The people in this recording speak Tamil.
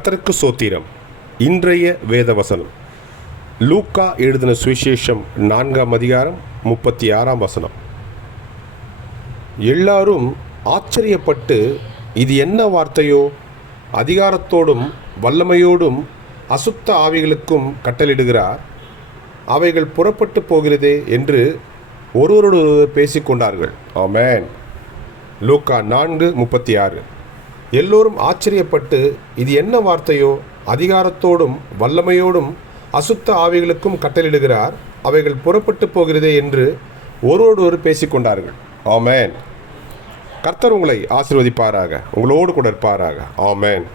கர்த்தருக்கு சோத்திரம். இன்றைய வேத வசனம் லூக்கா எழுதின சுவிசேஷம் 4ஆம் அதிகாரம் 36ஆம் வசனம். எல்லாரும் ஆச்சரியப்பட்டு, இது என்ன வார்த்தையோ, அதிகாரத்தோடும் வல்லமையோடும் அசுத்த ஆவிகளுக்கும் கட்டளிடுகிறார், அவைகள் புறப்பட்டு போகிறதே என்று ஒருவரோடு பேசிக்கொண்டார்கள். ஆமென். லூக்கா 4:36. எல்லோரும் ஆச்சரியப்பட்டு, இது என்ன வார்த்தையோ, அதிகாரத்தோடும் வல்லமையோடும் அசுத்த ஆவிகளுக்கும் கட்டளிடுகிறார், அவைகள் புறப்பட்டு போகிறதே என்று ஒருவரோடு பேசிக்கொண்டார்கள். ஆமென். கர்த்தர் உங்களை ஆசீர்வதிப்பாராக, உங்களோடு கூட இருப்பாராக. ஆமென்.